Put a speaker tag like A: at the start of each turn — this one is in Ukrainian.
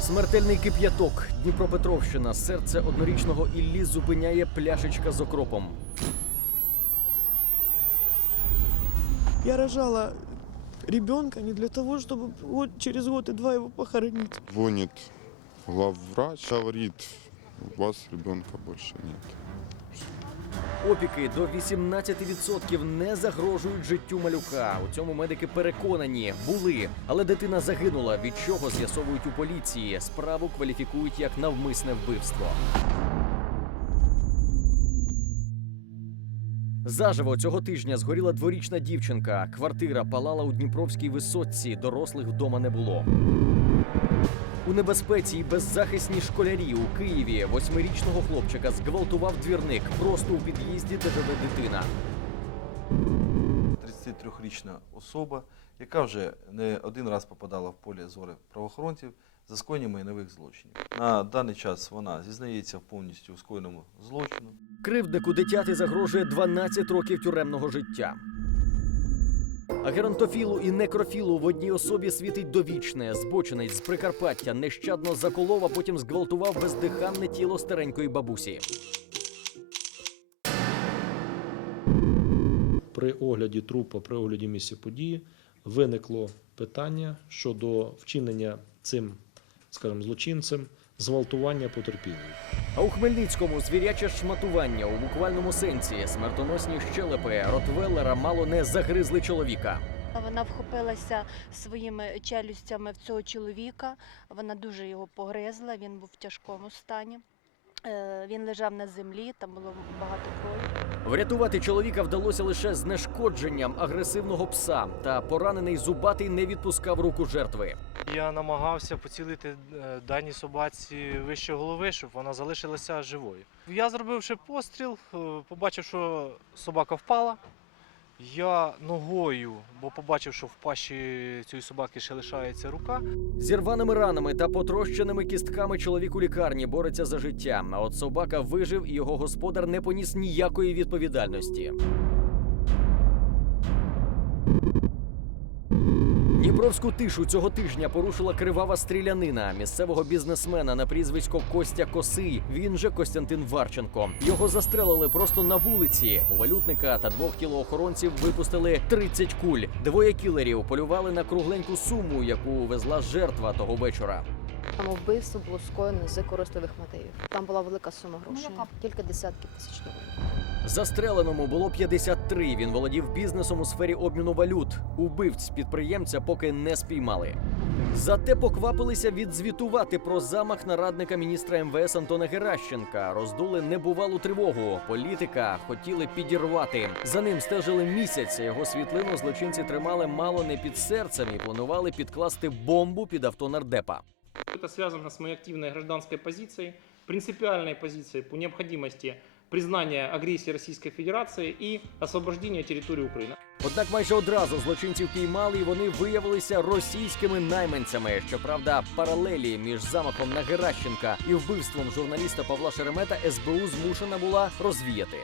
A: Смертельний кип'яток. Дніпропетровщина. Серце однорічного Іллі зупиняє пляшечка з окропом.
B: Я рожала ребенка не для того, чтобы вот через год и два его похоронить.
C: Звонит главврач, говорит, у вас ребенка больше нет.
A: Опіки до 18% не загрожують життю малюка. У цьому медики переконані були, але дитина загинула. Від чого з'ясовують у поліції. Справу кваліфікують як навмисне вбивство. Заживо цього тижня згоріла дворічна дівчинка. Квартира палала у Дніпровській висотці. Дорослих вдома не було. У небезпеці і беззахисні школярі у Києві восьмирічного хлопчика зґвалтував двірник просто у під'їзді, де живе дитина.
D: 33-річна особа, яка вже не один раз попадала в поле зору правоохоронців за скоєння майнових злочинів. На даний час вона зізнається повністю у скоєному злочину.
A: Кривднику дитяти загрожує 12 років тюремного життя. А геронтофілу і некрофілу в одній особі світить довічне. Збочинець з Прикарпаття нещадно заколов, а потім зґвалтував бездиханне тіло старенької бабусі.
E: При огляді трупа, при огляді місця події виникло питання щодо вчинення цим, скажімо, злочинцем зґвалтування потерпілої.
A: А у Хмельницькому звіряче шматування у буквальному сенсі смертоносні щелепи Ротвеллера мало не загризли чоловіка.
F: Вона вхопилася своїми челюстями в цього чоловіка. Вона дуже його погризла. Він був в тяжкому стані. Е, Він лежав на землі, там було багато крові.
A: Врятувати чоловіка вдалося лише знешкодженням агресивного пса, та поранений зубатий не відпускав руку жертви.
G: Я намагався поцілити е, даній собаці вище голови, щоб вона залишилася живою. Я зробивши постріл, е, побачив, що собака впала. Я ногою, бо побачив, що в пащі цієї собаки ще лишається рука.
A: Зі рваними ранами та потрощеними кістками чоловік у лікарні бореться за життя. А от собака вижив і його господар не поніс ніякої відповідальності. Дніпровську тишу цього тижня порушила кривава стрілянина місцевого бізнесмена на прізвисько Костя Косий. Він же Костянтин Варченко. Його застрелили просто на вулиці. У валютника та двох тілоохоронців випустили 30 куль. Двоє кілерів полювали на кругленьку суму, яку везла жертва того вечора.
H: Там вбивство було скоєно з корисливих мотивів. Там була велика сума грошей, кілька десятків тисяч доларів.
A: Застреленому було 53. Він володів бізнесом у сфері обміну валют. Убивць підприємця поки не спіймали. Зате поквапилися відзвітувати про замах на радника міністра МВС Антона Геращенка. Роздули небувалу тривогу. Політика хотіли підірвати. За ним стежили місяць. Його світлину злочинці тримали мало не під серцем і планували підкласти бомбу під авто нардепа.
I: Это связано с моей активной гражданской позицией, принципиальной позицией по необходимости признания агресії Російської Федерації і освобождення території України.
A: Однак майже одразу злочинців піймали, і вони виявилися російськими найманцями. Щоправда, паралелі між замахом на Геращенка і вбивством журналіста Павла Шеремета СБУ змушена була розвіяти.